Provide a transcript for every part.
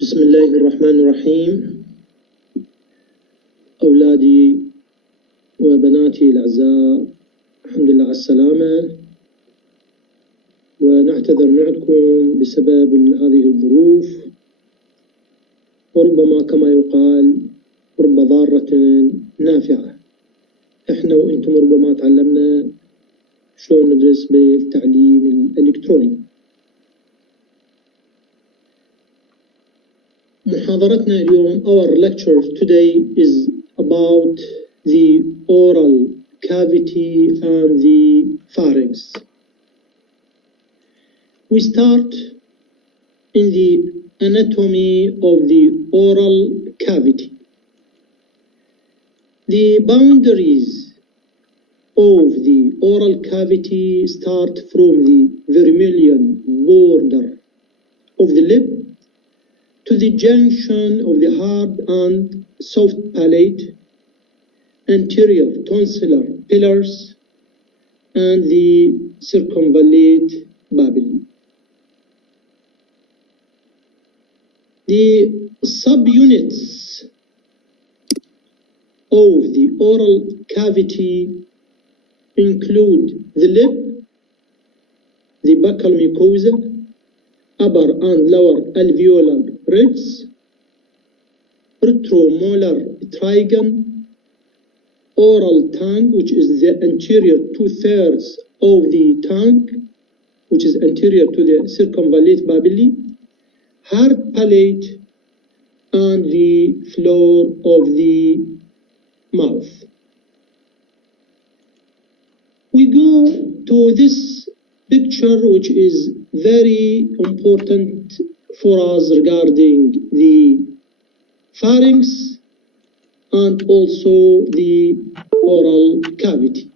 بسم الله الرحمن الرحيم. أولادي وبناتي الأعزاء، الحمد لله على السلامة، ونعتذر معكم بسبب هذه الظروف، وربما كما يقال رب ضارة نافعة. احنا وانتم ربما تعلمنا شلون ندرس بالتعليم الإلكتروني. محاضرتنا اليوم, our lecture today is about the oral cavity and the pharynx. We start in the anatomy of the oral cavity. The boundaries of the oral cavity start from the vermilion border of the lip to the junction of the hard and soft palate, anterior tonsillar pillars, and the circumvallate babilla. The subunits of the oral cavity include the lip, the buccal mucosa, upper and lower alveolar ridges, retromolar trigon, oral tongue, which is the anterior two-thirds of the tongue, which is anterior to the circumvallate babillae, hard palate, and the floor of the mouth. We go to this picture, which is very important for us regarding the pharynx and also the oral cavity.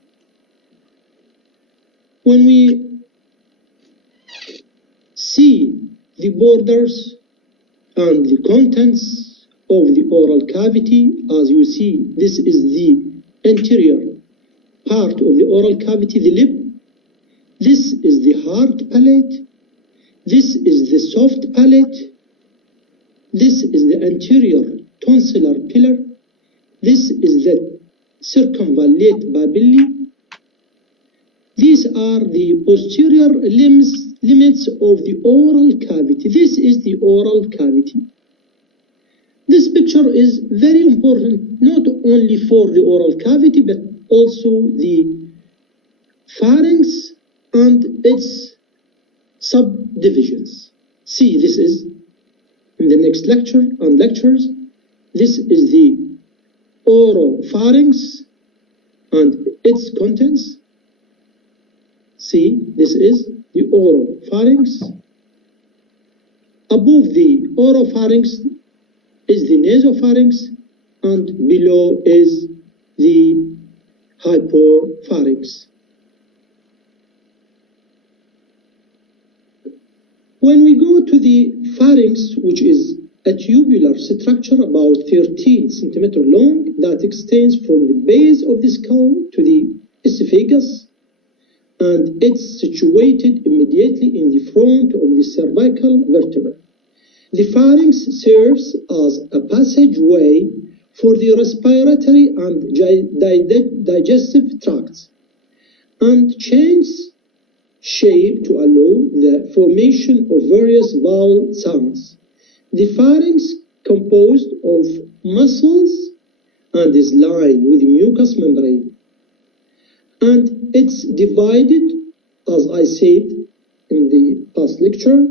When we see the borders and the contents of the oral cavity, as you see, this is the anterior part of the oral cavity, the lip. This is the hard palate. This is the soft palate. This is the anterior tonsillar pillar. This is the circumvallate babillae. These are the posterior limits of the oral cavity. This is the oral cavity. This picture is very important, not only for the oral cavity, but also the pharynx and its subdivisions. See, this is in the next lecture and lectures. This is the oropharynx and its contents. See, this is the oropharynx. Above the oropharynx is the nasopharynx, and below is the hypopharynx. When we go to the pharynx, which is a tubular structure about 13 centimeters long that extends from the base of the skull to the esophagus, and it's situated immediately in the front of the cervical vertebra. The pharynx serves as a passageway for the respiratory and digestive tracts and changes shape to allow the formation of various vowel sounds. The pharynx composed of muscles and is lined with mucous membrane, and it's divided, as I said in the past picture,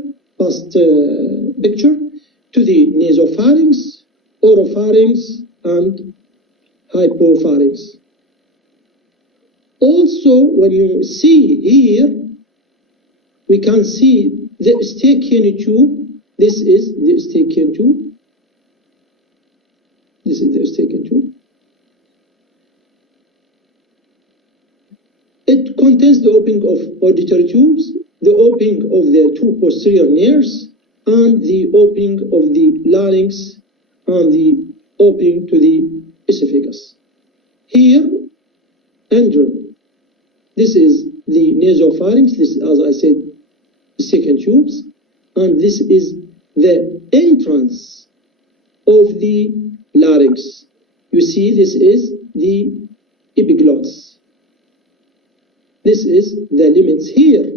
to the nasopharynx, oropharynx, and hypopharynx. Also, when you see here, we can see the Eustachian tube. This is the Eustachian tube. This is the Eustachian tube. It contains the opening of auditory tubes, the opening of the two posterior nares, and the opening of the larynx, and the opening to the esophagus. Here, under, this is the nasopharynx. This is, as I said, second tubes, and this is the entrance of the larynx. You see, this is the epiglottis. This is the limits here.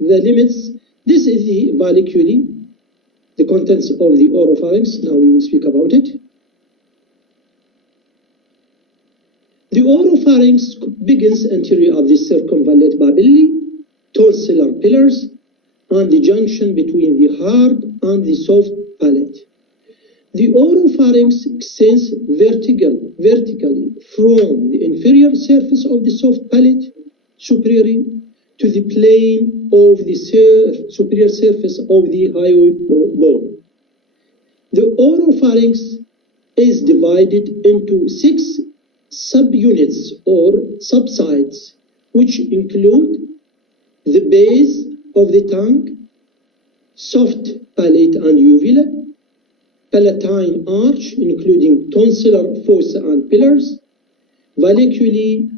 The limits, this is the valleculae, the contents of the oropharynx. Now we will speak about it. The oropharynx begins anterior of the circumvallate papillae, tonsillar pillars, and the junction between the hard and the soft palate. The oropharynx extends vertically from the inferior surface of the soft palate superiorly to the plane of the superior surface of the hyoid bone. The oropharynx is divided into 6 subunits or subsides, which include the base of the tongue, soft palate and uvula, palatine arch, including tonsillar fossa and pillars, valleculae,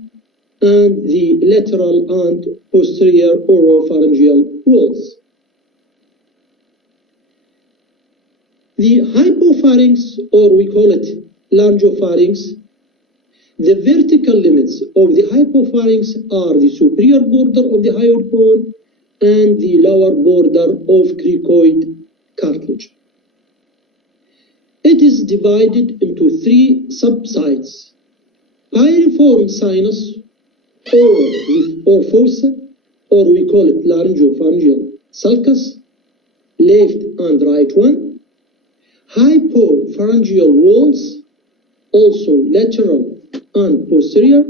and the lateral and posterior oropharyngeal walls. The hypopharynx, or we call it laryngopharynx, the vertical limits of the hypopharynx are the superior border of the hyoid bone and the lower border of cricoid cartilage. It is divided into 3 subsides: pyriform sinus, or fossa, or we call it laryngopharyngeal sulcus, left and right one, hypopharyngeal walls, also lateral and posterior,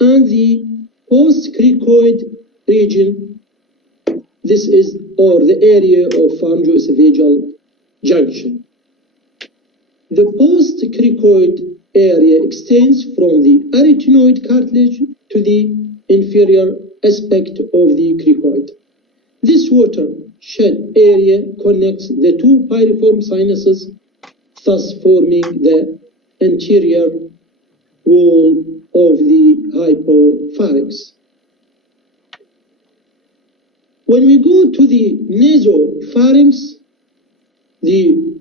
and the postcricoid region. This is, or the area of pharyngoesophageal junction. The postcricoid area extends from the arytenoid cartilage to the inferior aspect of the cricoid. This watershed area connects the 2 pyriform sinuses, thus forming the anterior wall of the hypopharynx. When we go to the nasopharynx, the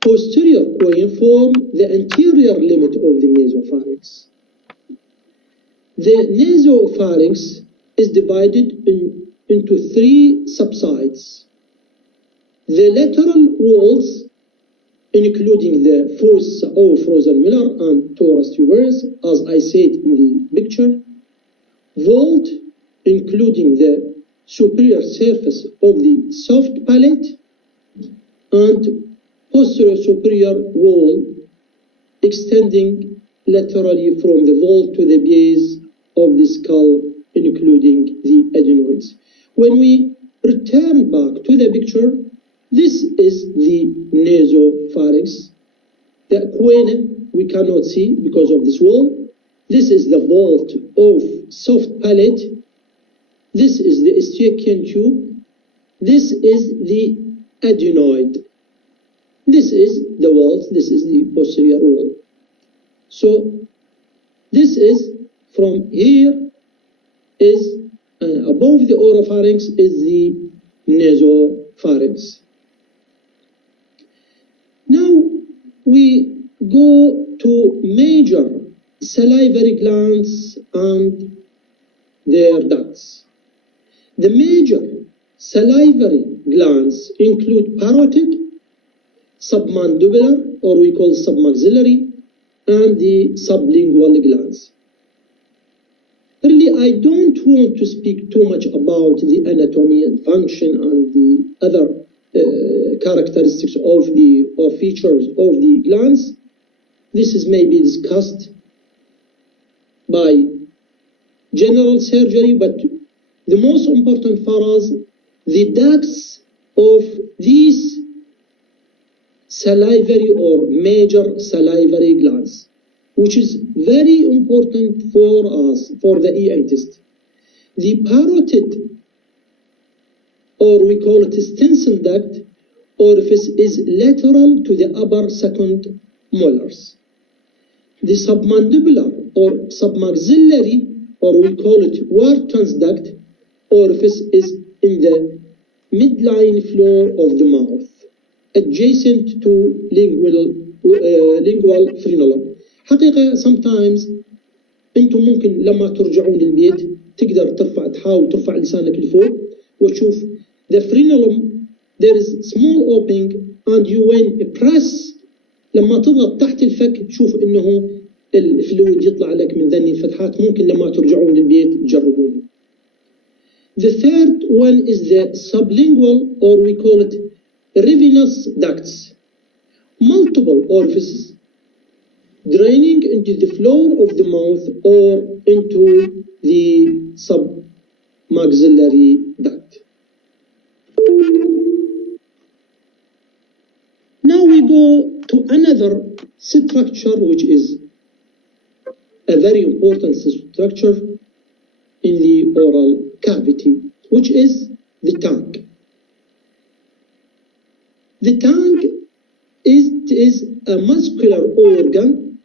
posterior quadrant form the anterior limit of the nasopharynx. The nasopharynx is divided into 3 subsides. The lateral walls, including the fossa of Rosenmüller and torus tuberous, as I said in the picture, vault, including the superior surface of the soft palate, and posterior superior wall extending laterally from the vault to the base of the skull, including the adenoids. When we return back to the picture, this is the nasopharynx. The aquena we cannot see because of this wall. This is the vault of soft palate. This is the Eustachian tube. This is the adenoid. This is the wall. This is the posterior wall. So this is from here is above the oropharynx is the nasopharynx. Now we go to major salivary glands and their ducts. The major salivary glands include parotid, submandibular, or we call submaxillary, and the sublingual glands. Really, I don't want to speak too much about the anatomy and function and the other characteristics of the or features of the glands. This is maybe discussed by general surgery, but the most important for us, the ducts of these salivary or major salivary glands, which is very important for us, for the ENTist. The parotid, or we call it Stenson duct, orifice is lateral to the upper second molars. The submandibular or submaxillary, or we call it Wharton's duct, orifice is in the midline floor of the mouth, adjacent to lingual frenulum. حقيقة sometimes انتم ممكن لما ترجعون للبيت تقدر تحاول ترفع لسانك لفوق وتشوف the frenulum, there is small opening and you when press لما تضغط تحت الفك تشوف انه الفلويد يطلع لك من ذني الفتحات. ممكن لما ترجعون للبيت تجربونه. The third one is the sublingual, or we call it ravenous ducts. Multiple orifices draining into the floor of the mouth or into the submaxillary duct. Now we go to another structure which is a very important structure in the oral cavity, which is the tongue. The tongue is a muscular organ.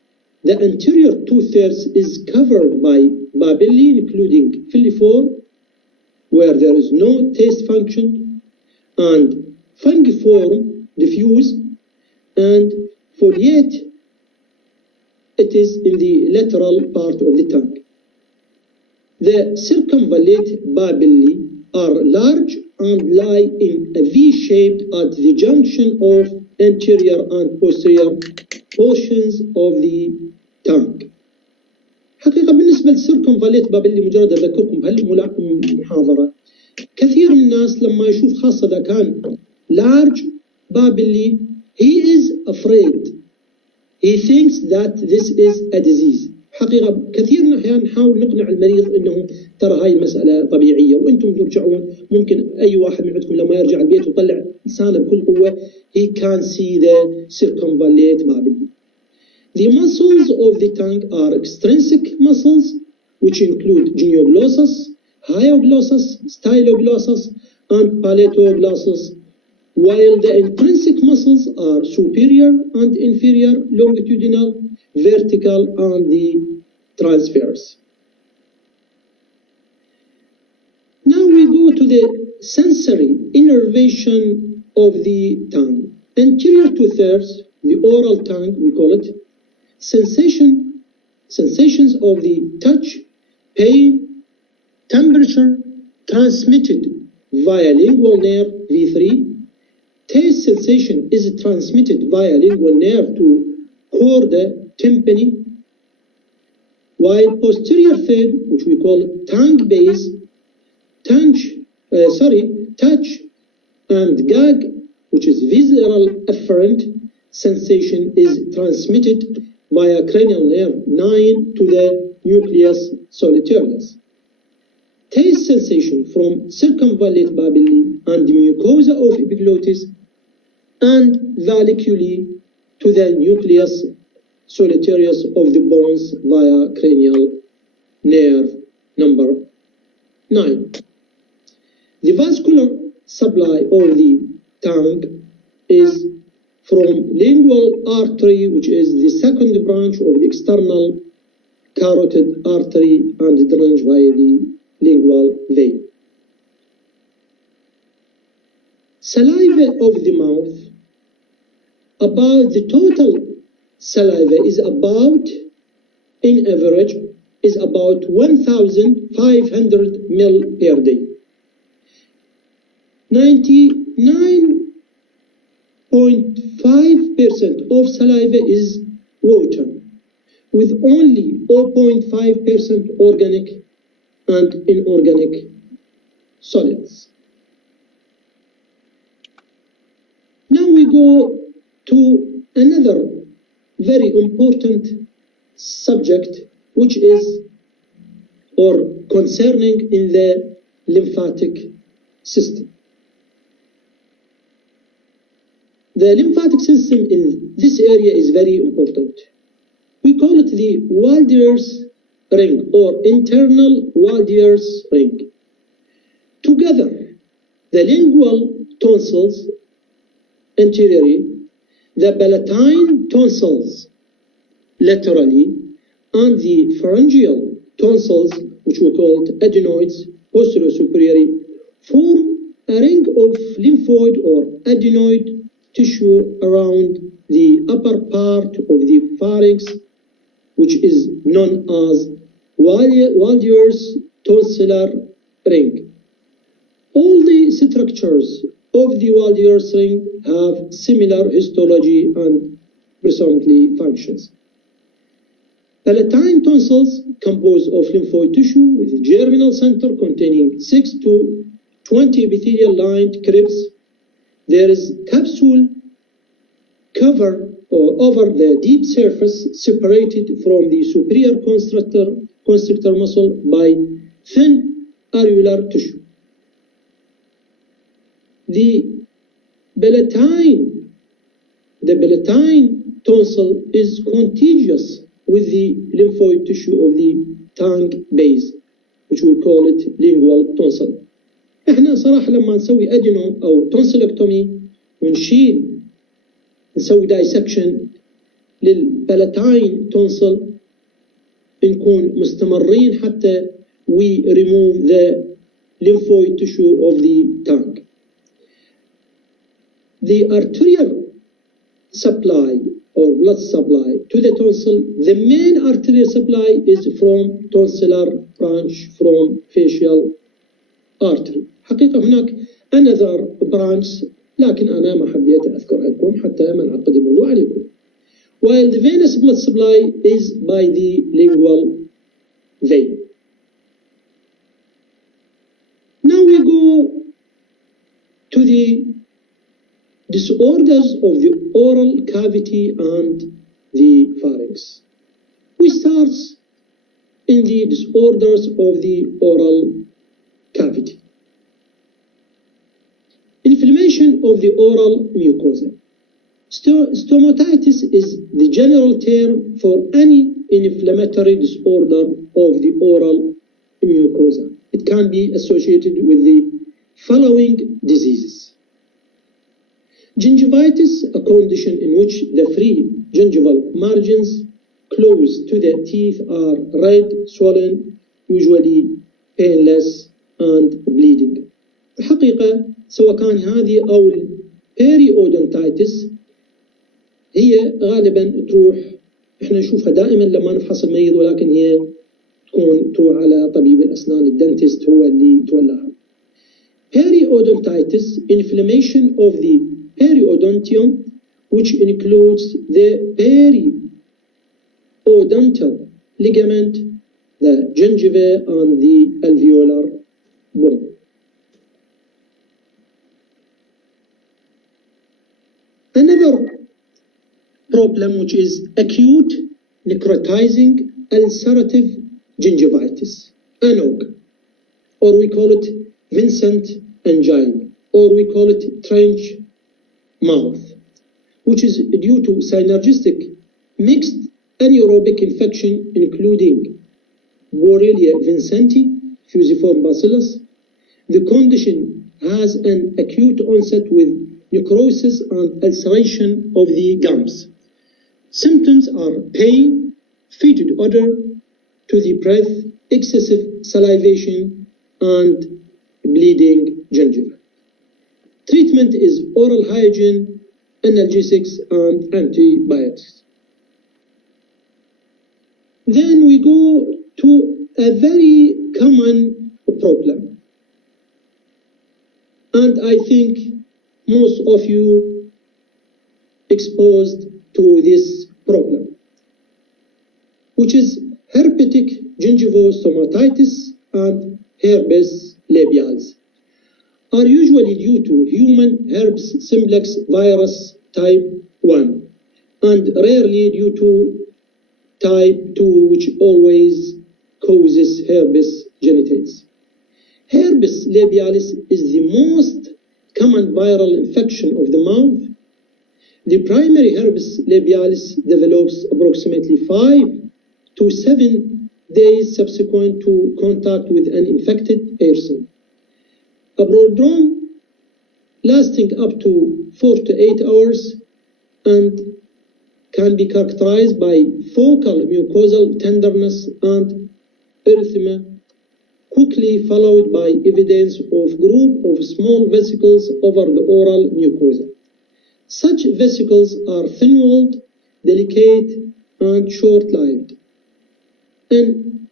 The anterior 2/3 is covered by papillae, including filiform, where there is no taste function, and fungiform, diffuse, and foliate. It is in the lateral part of the tongue. The circumvallate papillae are large and lie in a V shape at the junction of anterior and posterior portions of the tongue. حقيقة بالنسبة للسيركمفاليت بابيلي مجرد أذكركم بهالمحاضرة كثير من الناس لما يشوف خاصة إذا كان large بابيلي he is afraid. He thinks that this is a disease. حقيقة كثير من الأحيان نحاول نقنع المريض إنه ترى هاي المسألة طبيعية وأنتم ترجعون ممكن أي واحد من عندكم لما يرجع البيت ويطلع لسانه بكل قوة he can see the circumvallate papillae. The muscles of the tongue are extrinsic muscles which include genioglossus, hyoglossus, styloglossus, and palatoglossus, while the intrinsic muscles are superior and inferior, longitudinal, vertical, and the transverse. Now we go to the sensory innervation of the tongue. Anterior 2/3, the oral tongue, we call it, sensations of the touch, pain, temperature, transmitted via lingual nerve V3. Taste sensation is transmitted via lingual nerve to chorda tympani, while posterior third, which we call tongue base, touch and gag, which is visceral afferent sensation, is transmitted via cranial nerve 9 to the nucleus solitarius. Taste sensation from circumvallate papillae and mucosa of epiglottis and valleculae to the nucleus solitarius of the bones via cranial nerve number 9. The vascular supply of the tongue is from lingual artery, which is the second branch of the external carotid artery, and drained via the lingual vein. Saliva of the mouth, about the total saliva is about, in average, is about 1,500 ml per day. 99.5% of saliva is water, with only 0.5% organic and inorganic solids. Now we go to another very important subject, which is or concerning in the lymphatic system. The lymphatic system in this area is very important. We call it the Waldeyer's ring or internal Waldeyer's ring. Together, the lingual tonsils anteriorly, the palatine tonsils laterally, and the pharyngeal tonsils, which we call adenoids posterior superiorly, form a ring of lymphoid or adenoid tissue around the upper part of the pharynx, which is known as Waldeyer's tonsillar ring. All the structures of the Waldeyer's ring have similar histology and presumably functions. Palatine tonsils composed of lymphoid tissue with a germinal center containing 6 to 20 epithelial-lined crypts. There is capsule cover over the deep surface separated from the superior constrictor muscle by thin areolar tissue. The palatine tonsil is contiguous with the lymphoid tissue of the tongue base, which we call it lingual tonsil. احنا صراحة لما نسوي ادينو او tonsillectomy نسوي dissection للبالاتاين tonsil نكون مستمرين حتى we remove the lymphoid tissue of the tongue. The arterial supply or blood supply to the tonsil, the main arterial supply is from tonsillar branch from facial artery. حقيقة هناك another branch لكن أنا ما حبيت أذكرها لكم حتى ما نعقد الموضوع عليكم. While the venous blood supply is by the lingual vein. Now we go to the disorders of the oral cavity and the pharynx. We start in the disorders of the oral cavity. Inflammation of the oral mucosa. Stomatitis is the general term for any inflammatory disorder of the oral mucosa. It can be associated with the following diseases. Gingivitis, a condition in which the free gingival margins close to the teeth are red, swollen, usually painless and bleeding. الحقيقة سواء كان هذه أو البيريودونتايتس هي غالبا تروح احنا نشوفها دائما لما نفحص المريض ولكن هي تروح على طبيب الأسنان الدنتست هو اللي تولاها. Periodontitis, inflammation of the periodontium, which includes the periodontal ligament, the gingiva, and the alveolar bone. Another problem, which is acute necrotizing ulcerative gingivitis, ANOG, or we call it Vincent angina, or we call it trench mouth, which is due to synergistic mixed anaerobic infection including Borrelia vincenti, fusiform bacillus. The condition has an acute onset with necrosis and ulceration of the gums. Symptoms are pain, fetid odor to the breath, excessive salivation, and bleeding gingiva. Treatment is oral hygiene, analgesics, and antibiotics. Then we go to a very common problem. And I think most of you exposed to this problem, which is herpetic gingivostomatitis and herpes labialis, are usually due to human herpes simplex virus type 1 and rarely due to type 2, which always causes herpes genitals. Herpes labialis is the most common viral infection of the mouth. The primary herpes labialis develops approximately 5 to 7 days subsequent to contact with an infected person. A prodrome lasting up to 4 to 8 hours and can be characterized by focal mucosal tenderness and erythema quickly followed by evidence of group of small vesicles over the oral mucosa. Such vesicles are thin-walled, delicate, and short-lived. An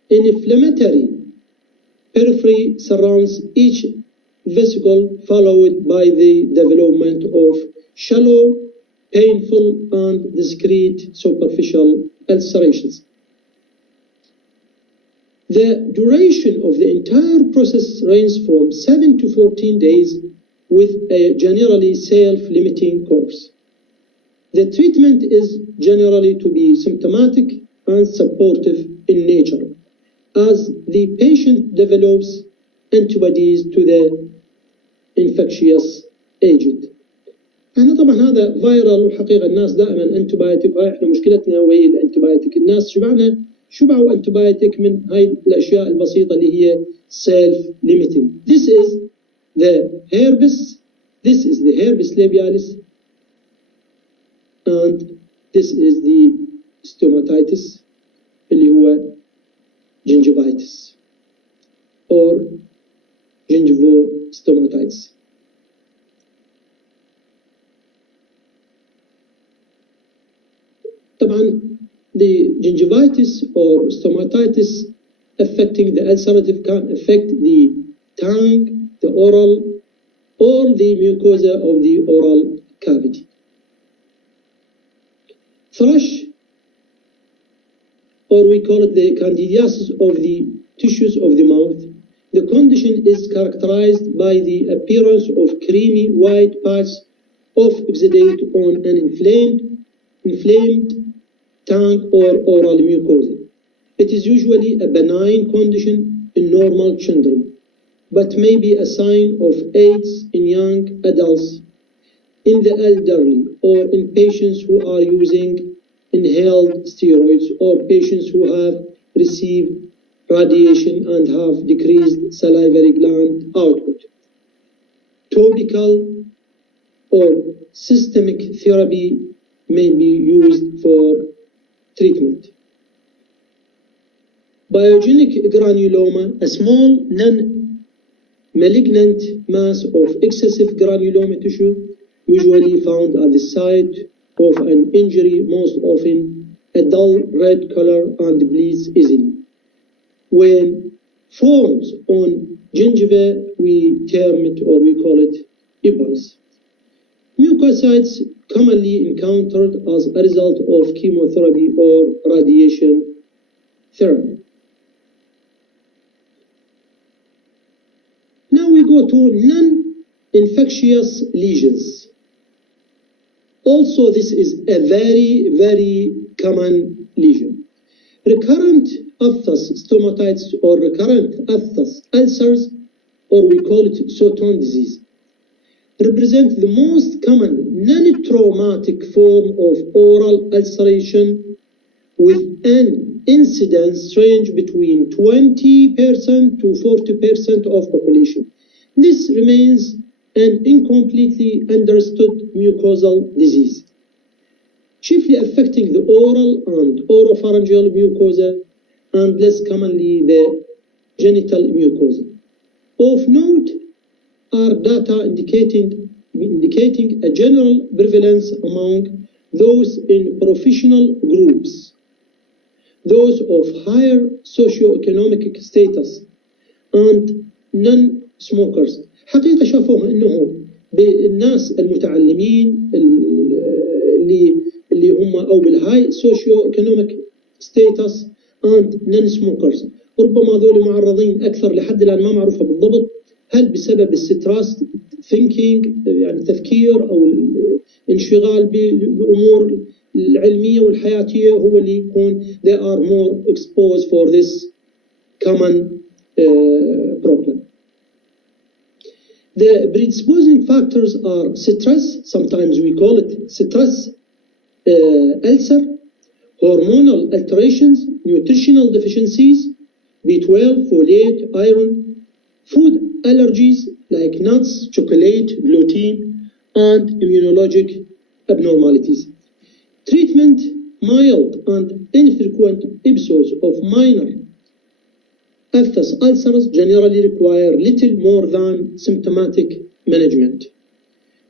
inflammatory periphery surrounds each vesicle, followed by the development of shallow, painful, and discrete superficial ulcerations. The duration of the entire process ranges from 7 to 14 days with a generally self-limiting course. The treatment is generally to be symptomatic and supportive in nature as the patient develops antibodies to the infectious agent. احنا طبعا هذا فايرال وحقيقه الناس دائما انتبايوتيك، وهي احنا مشكلتنا وهي الانتبايوتيك. الناس شبعوا انتبايوتيك من هاي الاشياء البسيطه اللي هي self limiting. This is the herpes labialis, and this is the stomatitis اللي هو gingivitis or gingivostomatitis. طبعا the gingivitis or stomatitis affecting the ulcerative can affect the tongue, the oral, or the mucosa of the oral cavity. Thrush, or we call it the candidiasis of the tissues of the mouth. The condition is characterized by the appearance of creamy white patches of exudate on an inflamed tongue or oral mucosa. It is usually a benign condition in normal children, but may be a sign of AIDS in young adults, in the elderly, or in patients who are using inhaled steroids, or patients who have received radiation and have decreased salivary gland output. Topical or systemic therapy may be used for treatment. Biogenic granuloma, a small non-malignant mass of excessive granuloma tissue, usually found at the site of an injury, most often a dull red color and bleeds easily. When forms on gingiva, we term it or we call it epolis. Mucositis commonly encountered as a result of chemotherapy or radiation therapy. Now we go to non-infectious lesions. Also, this is a very, very common lesion. Recurrent aphthous stomatitis or recurrent aphthous ulcers, or we call it Soton disease, represent the most common non-traumatic form of oral ulceration, with an incidence range between 20% to 40% of population. This remains an incompletely understood mucosal disease, chiefly affecting the oral and oropharyngeal mucosa, and less commonly the genital mucosa. Of note are data indicating a general prevalence among those in professional groups, those of higher socioeconomic status, and non-smokers. حقيقة شافوها إنه بالناس المتعلمين اللي هم أو بالهاي socioeconomic status and non-smokers، ربما ذول معرضين أكثر، لحد الآن ما معروفة بالضبط هل بسبب الستراس thinking يعني التفكير أو الانشغال بأمور العلمية والحياتية هو اللي يكون they are more exposed for this common problem. The predisposing factors are stress, sometimes we call it stress ulcer, hormonal alterations, nutritional deficiencies, B12, folate, iron, food allergies like nuts, chocolate, gluten, and immunologic abnormalities. Treatment: mild and infrequent episodes of minor Aphthous ulcers generally require little more than symptomatic management.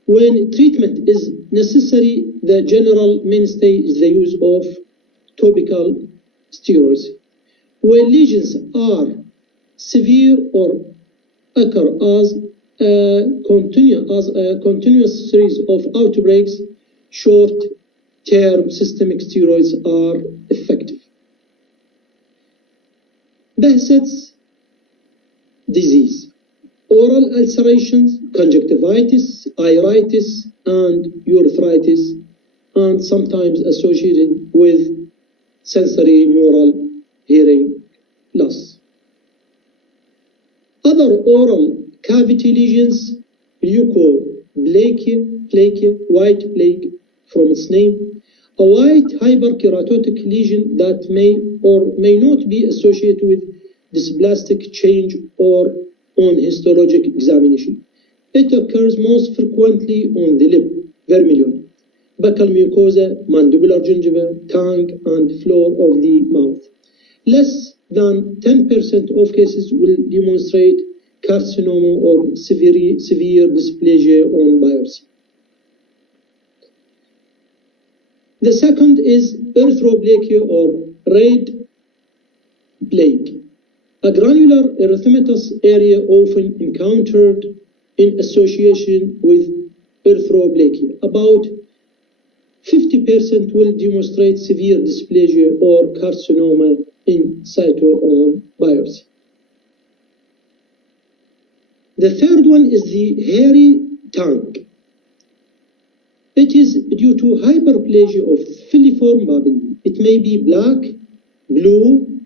When treatment is necessary, the general mainstay is the use of topical steroids. When lesions are severe or occur as a continuous series of outbreaks, short-term systemic steroids are effective. Behçet's disease, oral ulcerations, conjunctivitis, iritis, and urethritis, and sometimes associated with sensory neural hearing loss. Other oral cavity lesions, leukoplakia, white plague from its name, a white hyperkeratotic lesion that may or may not be associated with dysplastic change or on histologic examination. It occurs most frequently on the lip, vermilion, buccal mucosa, mandibular gingiva, tongue, and floor of the mouth. Less than 10% of cases will demonstrate carcinoma or severe dysplasia on biopsy. The second is erythroplakia or red plague, a granular erythematous area often encountered in association with erythroplakia. About 50% will demonstrate severe dysplasia or carcinoma in situ on biopsy. The third one is the hairy tongue. It is due to hyperplasia of filiform babin. It may be black, blue,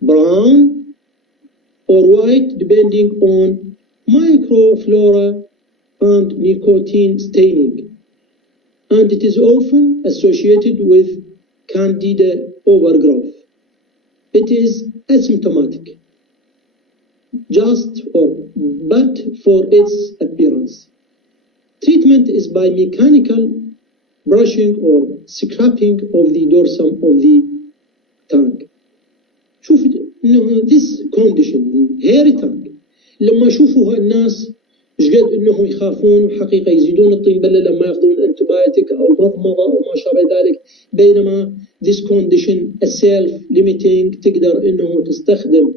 brown, or white depending on microflora and nicotine staining. And it is often associated with candida overgrowth. It is asymptomatic, but for its appearance. Treatment is by mechanical brushing or scraping of the dorsum of the tongue. شوف this condition, the hairy tongue, لما يشوفوها الناس جد انه يخافون وحقيقه يزيدون الطين بله لما ياخذون انتبايوتيك او مضمضه او ما شابه ذلك، بينما this condition a self limiting تقدر انه تستخدم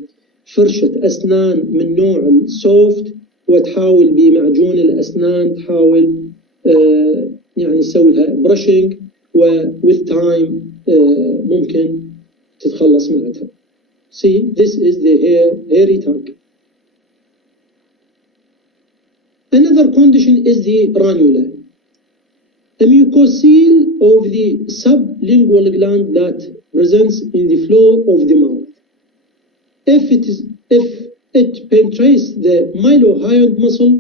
فرشه اسنان من نوع السوفت وتحاول بمعجون الاسنان تحاول يعني تسوي لها brushing و with time ممكن تتخلص منها. See, this is the hairy tongue. Another condition is the ranula, a mucocele of the sublingual gland that presents in the floor of the mouth. If it penetrates the mylohyoid muscle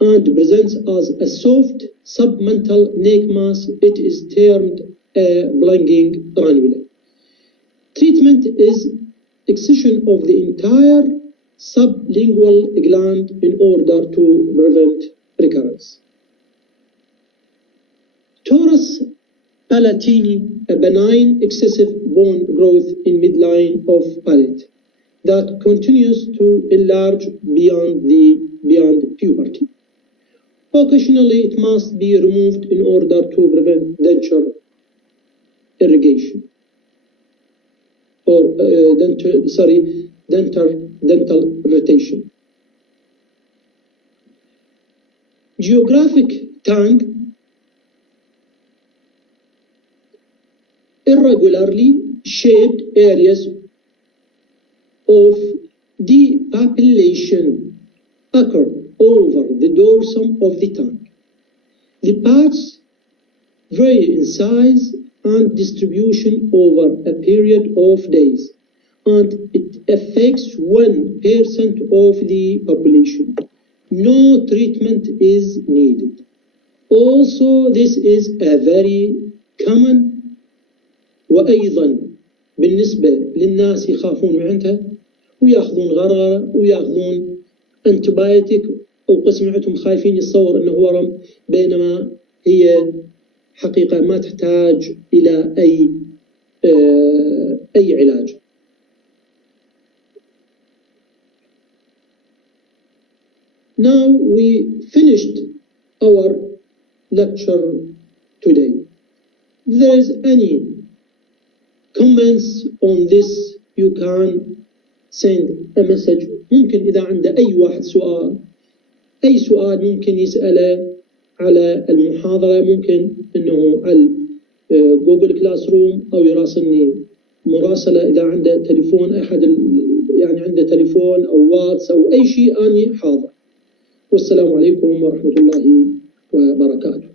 and presents as a soft submental neck mass, it is termed a blinging ranula. Treatment is excision of the entire sublingual gland in order to prevent recurrence. Torus palatini, a benign excessive bone growth in midline of palate that continues to enlarge beyond puberty. Occasionally, it must be removed in order to prevent denture irrigation or dental rotation. Geographic tongue, irregularly shaped areas of depapillation occur over the dorsum of the tongue. The parts vary in size and distribution over a period of days, and it affects 1% of the population. No treatment is needed. Also, this is a very common وأيضا بالنسبة للناس يخافون معها وياخذون غرارة وياخذون انتبايوتيك وقسمعتهم خايفين يتصور انه ورم، بينما هي حقيقة ما تحتاج إلى أي علاج. Now we finished our lecture today. If there is any comments on this, you can send a message. ممكن إذا عنده أي واحد أي سؤال ممكن يسأله على المحاضرة، ممكن إنه على جوجل كلاس روم أو يراسلني مراسلة إذا عنده تليفون أحد يعني عنده تليفون أو واتس أو أي شيء، أنا حاضر. والسلام عليكم ورحمة الله وبركاته.